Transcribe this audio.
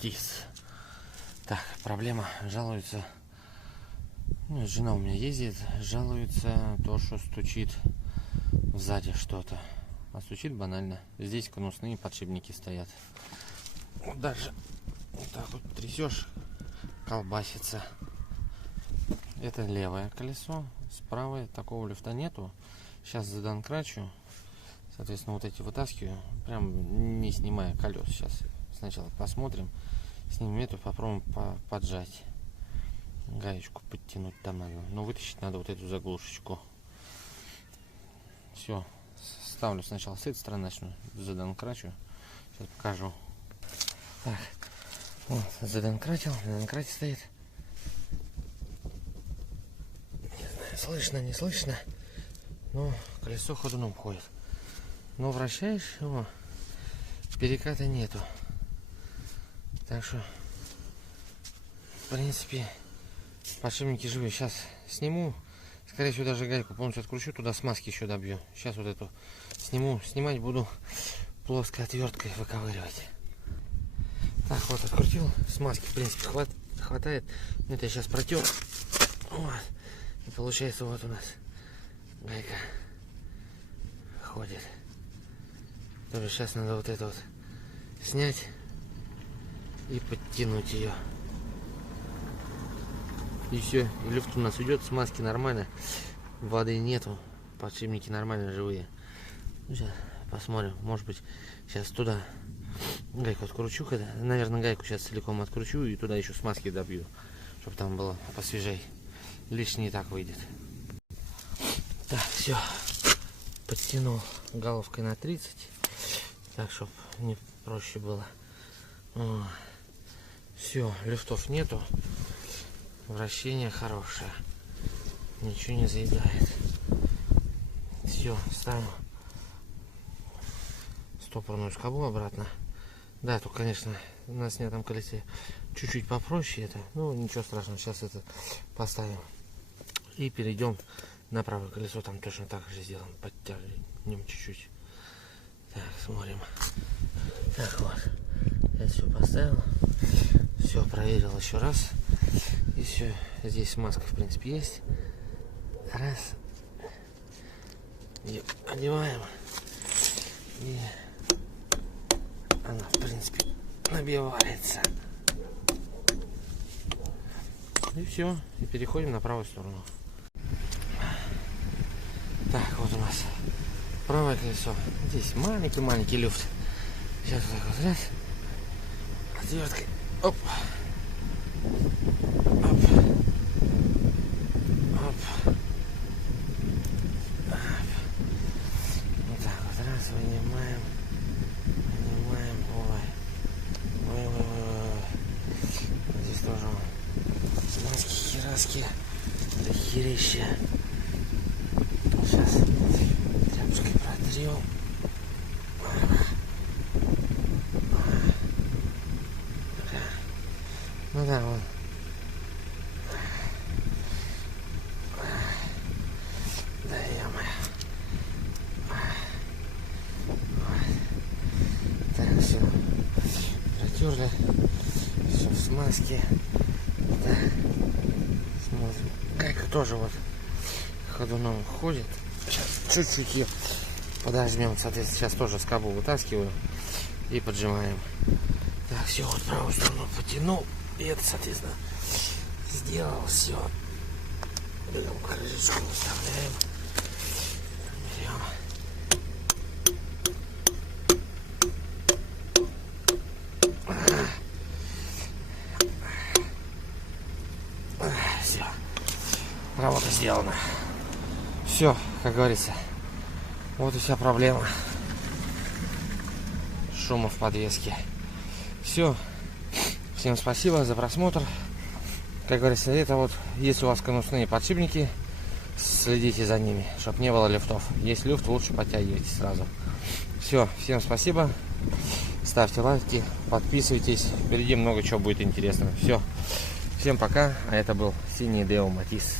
Матис. Так, проблема. Жалуется. Ну, жена у меня ездит. Жалуется то, что стучит сзади что-то. А стучит банально. Здесь конусные подшипники стоят. Вот даже вот так вот трясешь, колбасится. Это левое колесо. Справа такого люфта нету. Сейчас задонкрачу. Соответственно, вот эти вытаскиваю. Прям не снимая колес. Сейчас сначала посмотрим. Снимем эту, попробуем поджать. Гаечку подтянуть там надо. Но вытащить надо вот эту заглушечку. Все. Ставлю сначала с этой стороны, начну задонкрачу. Сейчас покажу. Так. Вот, задонкратил. На донкрате стоит. Не знаю, слышно, не слышно. Но колесо ходуном ходит. Но вращаешь его, переката нету. Так что, в принципе, подшипники живые. Сейчас сниму. Скорее всего, даже гайку полностью откручу, туда смазки еще добью. Сейчас вот эту сниму. Снимать буду плоской отверткой, выковыривать. Так, вот открутил. Смазки, в принципе, хватает. Это я сейчас протер. Вот. И получается, вот у нас гайка ходит. То есть сейчас надо вот это вот снять и подтянуть ее. И все. И люфт у нас идет, смазки нормально. Воды нету. Подшипники нормально живые. Ну, сейчас посмотрим. Может быть, сейчас туда гайку откручу. Наверное, гайку сейчас целиком откручу и туда еще смазки добью. Чтобы там было посвежей. Лишний так выйдет. Так, все. Подтянул головкой на 30. Так, чтобы не проще было. Все, люфтов нету. Вращение хорошее. Ничего не заедает. Все, ставим стопорную скобу обратно. Да, только, конечно, на снятом колесе чуть-чуть попроще это. Ну, ничего страшного. Сейчас это поставим. И перейдем на правое колесо. Там точно так же сделаем. Подтянем чуть-чуть. Так, смотрим. Так, вот. Я все поставил. Все проверил еще раз. И все. Здесь смазка, в принципе, есть. Раз. И одеваем. И она, в принципе, набивается. И все. И переходим на правую сторону. Так, вот у нас правое колесо. Здесь маленький люфт. Сейчас вот так вот раз. Отверткой. Оп. Оп. Оп. Оп. Вот так вот раз вынимаем. Вынимаем. Ой. Ой. Здесь тоже смазки, хераски. Дохерища. Сейчас тряпочкой протрем. Ну да, вот. Да, ё-моё. Так, все. Протерли. Все в смазке. Да. Смотрим. Гайка тоже вот ходуном ходит. Сейчас чуть-чуть ее подожмем. Соответственно, сейчас тоже скобу вытаскиваю и поджимаем. Так, все, вот правую сторону потянул. И это, соответственно, сделал все. Берем крышечку, выставляем. Берем. Все. Работа сделана. Все, как говорится. Вот и вся проблема. Шума в подвеске. Все. Всем спасибо за просмотр. Как говорится, это вот, если у вас конусные подшипники, следите за ними, чтобы не было люфтов. Есть люфт, лучше подтягивайте сразу. Все, всем спасибо. Ставьте лайки, подписывайтесь. Впереди много чего будет интересного. Все, всем пока. А это был Синий Део Матис.